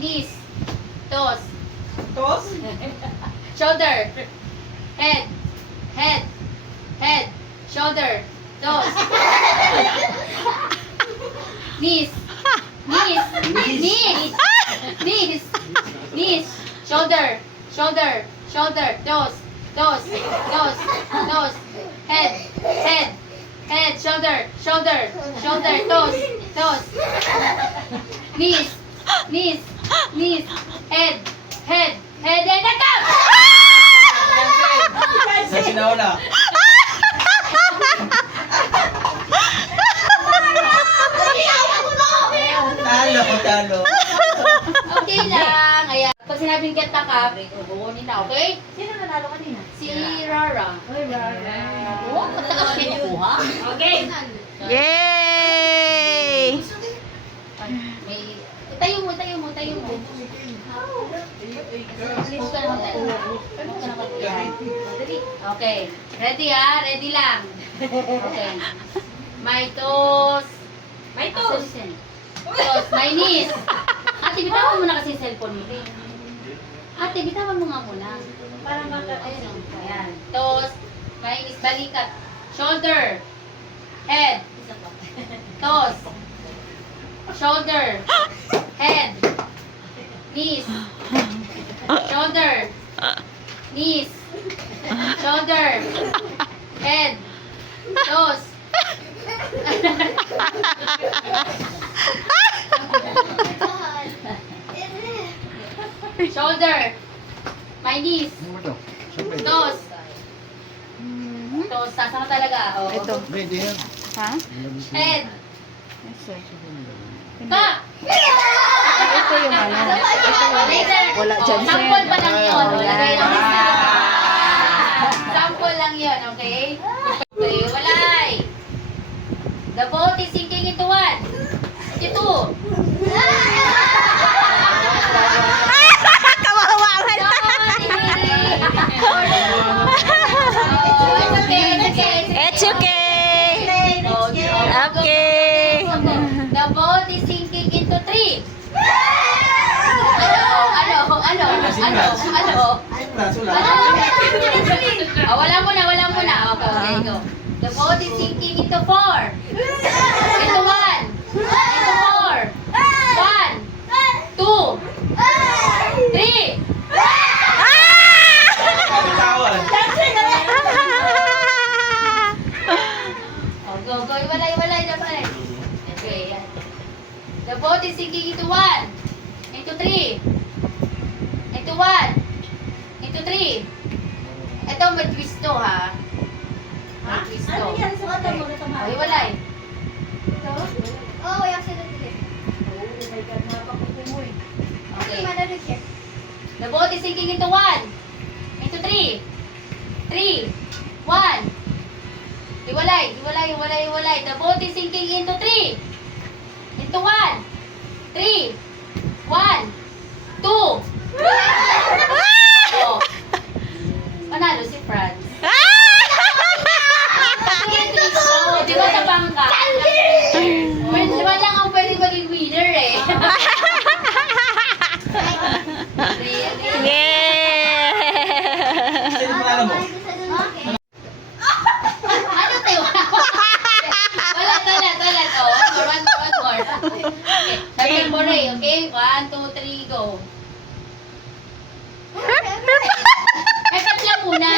knees. Toes. Toes? Shoulder. Head. Head. Head. Shoulder. Toes. Knees. Knees. Knees. Knees. Knees. Shoulder. Shoulder. Shoulder. Toes. Toes. Toes. Toes. Head. Head. Head. Shoulder. Shoulder. Shoulder. Toes. Toes. Knees. Knees. Knees. Head. Head. Head. Head. Attack! Sa sinauna. Talo, talo. Okay lang. Ayan. Pag sinabing get the cup, buunin na, okay? Sino nanalo kanina? Si Rara. Oo, mataas siya nakuha. Okay. Yay! Ay, may... Tayo mo, tayo mo, tayo mo. Huwag ka naman tayo. Huwag ka naman tayo. Okay. Ready ha? Ready lang. Okay. My toes. May toes. Toes. My knees. Ate, bitawan mo na kasi yung cellphone mo. Ate, bitawan mo nga muna. Para maka... Ayun o. Ayan. Toes. My knees. Balikat. Shoulder. Head. Toes. Shoulder. Head. Knees. Shoulder. Knees. Shoulder. Head. Toes. Shoulder. My knees. Toes. Toes. Sasama talaga. Oh. Ito. Hindi yan. Ha? Head. Yes, sir. Back. Ito yung ano. Later. Wala dyan, sir. Sample pa lang yun. Wala. Lagay lang isa. Sample lang yun, okay? Okay, walay. The boat is sinking into one. Into two. Kawawa man. It's okay. Okay. The boat is sinking into three. Ano? Sulat. Wala muna. Okay, go. The boat is sinking into four. Into one. Into four. One. Two. Three. Bitawan. Go. Iwalay. Okay, yan. The boat is sinking into one. Into three. Into one. Into three. Ito, may twist to, ha? May twist to. Ano yan? Sa kata mo na Oh, iwalay. Oh, yung sila dito. Oh my God, mapakutin mo eh. Okay. The boat is sinking into one. Into three. Three. One. Iwalay. The boat is sinking into three. Into one. Three. One. Two. Oh. Panalo si Franz. Di ba sa bangka? Wala lang ang pwede maging winner eh. Yeah! Sino pangalan mo? Ano tayo? Wala. Oh, one more. Okay. Sabi mo Ray, okay? 1, 2, 3, go. Effort lang muna.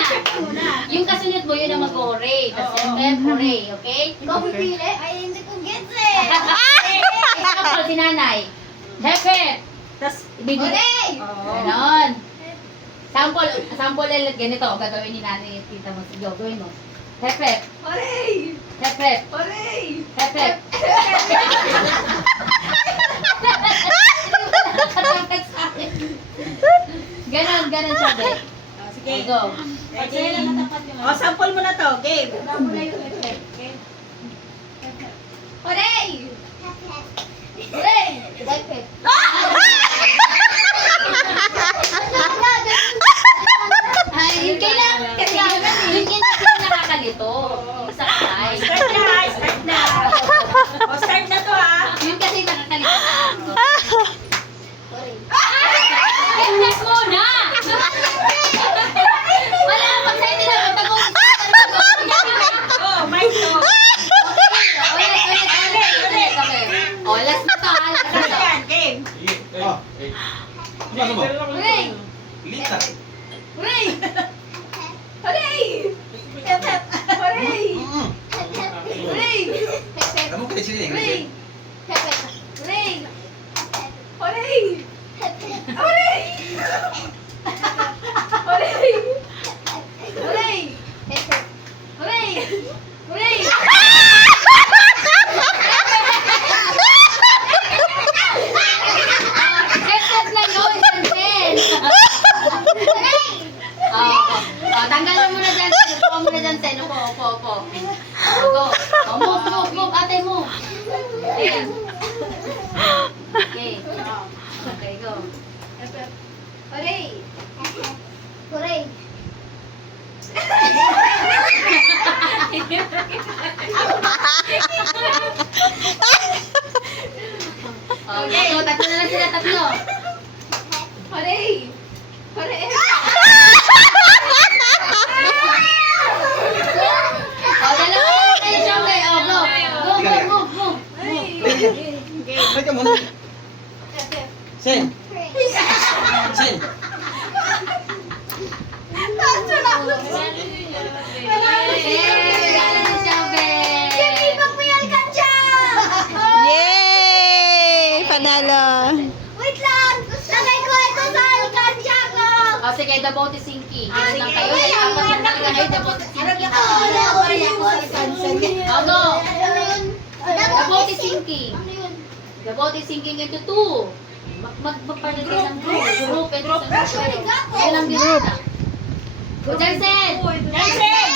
Yung kasunod mo, yun ang mag-hooray. Tapos hooray, okay? Ikaw pipili? Ay, hindi ko gets eh. Example si nanay. Hepe. Tapos, Ibigay. Ganon. Sample ganito. Gagawin ni nanay. Tita mo. Sige, gawin mo. Hepe. Hooray! Hepe. Hooray! Hepe. Ganon siya, be. Sige. Go. O, sample mo na to. Game. Sample mo na yung effect. Okay? Hooray! Hooray! Hepe. Ay, yun kailangan. Yun kasi nakakalito. Yung sa kamay. Start na. O, start na to ha. Yun kasi nakakalito. Sorry. Jansen. Upo muna, Jansen. Upo. Go. Oh, move. Ate, move. Ayan. Okay. Okay, go. Hooray! Hooray! Okay. Tatlo na lang sila, tatlo. Hooray! Hooray! Oh, dalawa na lang kayo, Shombe. Oh, go. Move. Wait ka muna. Sen. Sen. Yay! Panalo. Wait lang! Lagay ko ito sa alkansya ko! Oh, sige, the boat is sinking. Ganun lang kayo. Apat na talaga kayo, the boat is sinking. Oh, go. The boat is sinking. The boat is sinking into two. Magpartner kayo ng group. Group. Yan ang group. Go, Jansen! Jansen!